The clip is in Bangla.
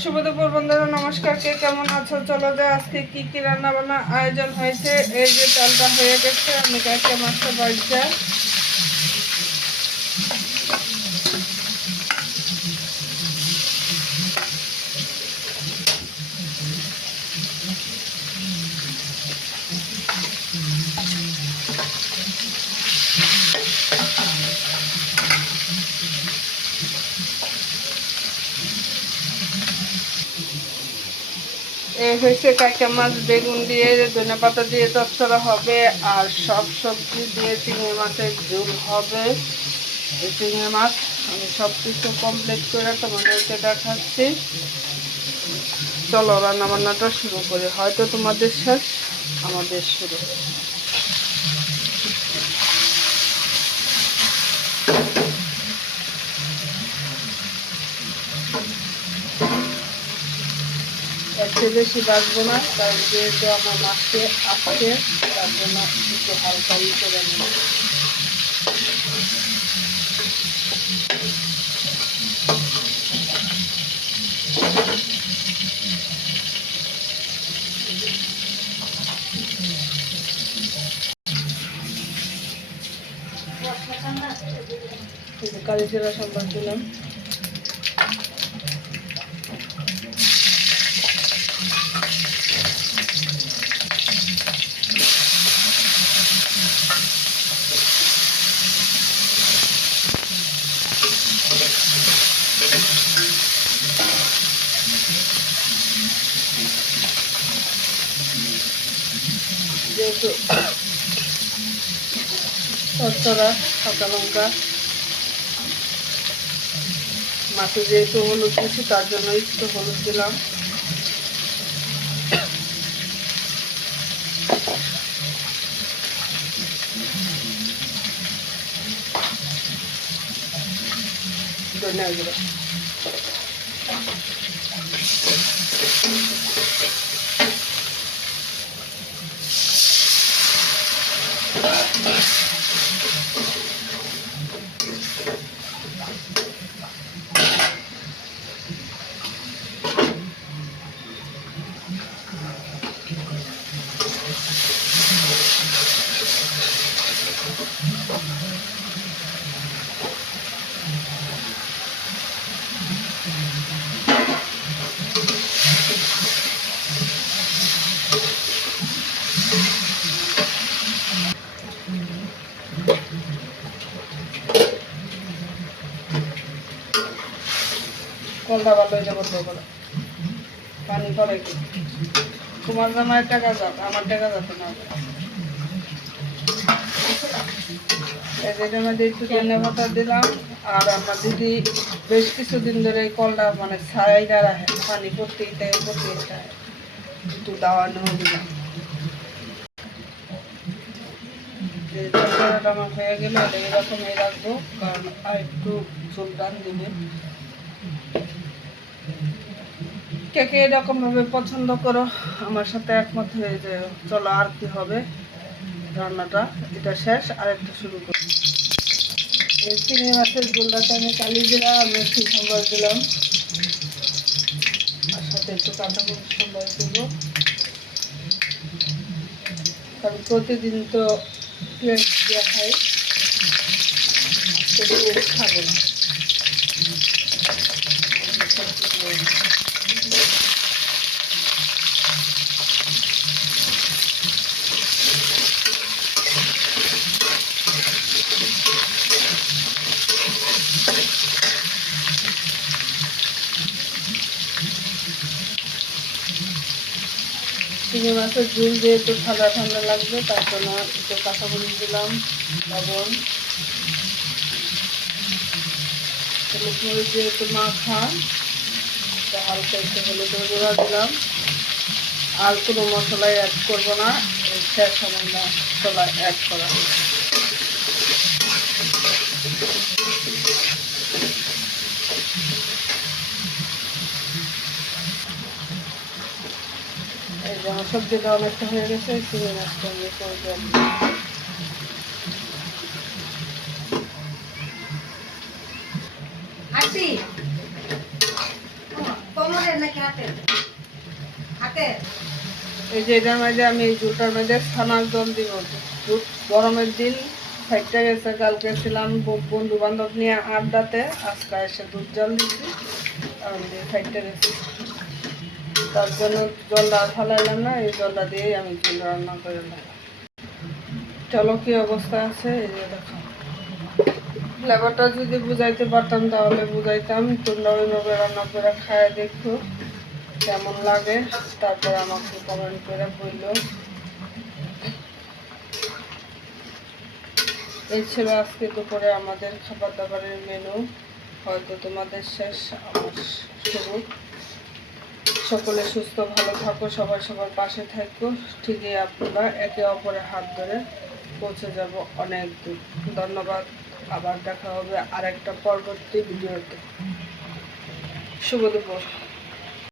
শুভ দুপুর বন্ধুরা, নমস্কার। কে কেমন আছো? চলো যায় আজকে কি কি রান্না বান্না আয়োজন হয়েছে। এই যে চালটা হয়ে গেছে, আমি কাকে মাছটা বাড়ছে। এই হয়েছে কাঁচা মাছ, বেগুন দিয়ে, ধনে পাতা দিয়ে চচ্চড়া হবে, আর সব সবজি দিয়ে চিংড়ি মাছের ঝোল হবে। এই চিংড়ি মাছ আমি সব কিছু কমপ্লিট করে তোমাদেরকে দেখাচ্ছি। চলো রান্না বান্নাটা শুরু করি। হয়তো তোমাদের শেষ, আমাদের শুরু। একটু বেশি বাঁচবো না, কারণ যেহেতু আমার মাছকে আসছে, তার জন্য একটু হালকা করে নেব। কালি জিরা সম্বার দিলাম, যেহেতু চচ্চড়া, কাঁচা লঙ্কা, মাছে যেহেতু হলুদ দিচ্ছি, তার জন্য একটু হলুদ দিলাম। ধনিয়া গুঁড়ো, কলটা ভালো হয়ে যাবো। তো করে পানি পরে কি তোমার জামায় টাকা যাবে, আমার টাকা যাবে না। এদের মধ্যে একটু ধনে পাতা দিলাম। আর আমার দিদি বেশ কিছুদিন ধরে এই কলটা মানে ছাইরা রাখে, পানি পড়তেই চায় একটু দাওয়ানো দিলাম। তরকারিটা আমার হয়ে গেলে এরকমই রাখবো, কারণ আর একটু ঝোল টান দিবে। কে কে এরকমভাবে পছন্দ করো, আমার সাথে একমত হয়ে যায়। চলো আর কি হবে, রান্নাটা এটা শেষ, আর একটু শুরু করি। এই চিংড়ি মাছের ঝোলটাতে আমি কালি জিরা মেথি সম্বার দিলাম, আর সাথে একটু কাঁচামরিচ সম্বার দেবো। কারণ প্রতিদিন তো পেঁয়াজ দিয়ে খাই, খাবো না। চিংড়ি মাছের ঝোল যেহেতু ঠান্ডা ঠান্ডা লাগবে, তার জন্য একটু কাঁচামরিচ দিলাম, লবণ, হলুদ মরিচ যেহেতু মাখা, হালকা একটু হলুদের গুঁড়া দিলাম। আর কোনো মশলাই অ্যাড করবো না, শেষ সময় মশলা অ্যাড করা হয়েছে। এই যে আমার সবজিটা অনেকটা হয়ে গেছে, চিংড়ি মাছটা দিয়ে করে দিলাম। কোমরের এই যে এটার মধ্যে আমি এই ঝুলটার মধ্যে ছানার জল দিব। গরমের দিন ফাইটটা গেছে, কালকে ছিলাম বন্ধু বান্ধব নিয়ে আড্ডাতে, আজকে এসে দুধ জল দিচ্ছি, কারণ দিয়ে ফাইটটা গেছে, তার জন্য জলটা ফালাইলাম না, এই জলটা দিয়েই আমি ঝুল রান্না করে নিলাম। চলো কি অবস্থা আছে এই যে দেখো। ফ্লেভারটা যদি বুঝাইতে পারতাম তাহলে বুঝাইতাম, তোমরা ওইভাবে রান্না করে খায় দেখো কেমন লাগে, তারপর আমাকে কমেন্ট করে বললো। এই ছিল আজকে দুপুরে আমাদের খাবার দাবারের মেনু। হয়তো তোমাদের শেষ, আমার শুরু। সকলে সুস্থ ভালো থাকো, সবাই সবার পাশে থাকো, ঠিকই আমরা একে অপরের হাত ধরে পৌঁছে যাব অনেক দূর। ধন্যবাদ, আবার দেখা হবে আরেকটা পরবর্তী ভিডিওতে। শুভ দুপুর।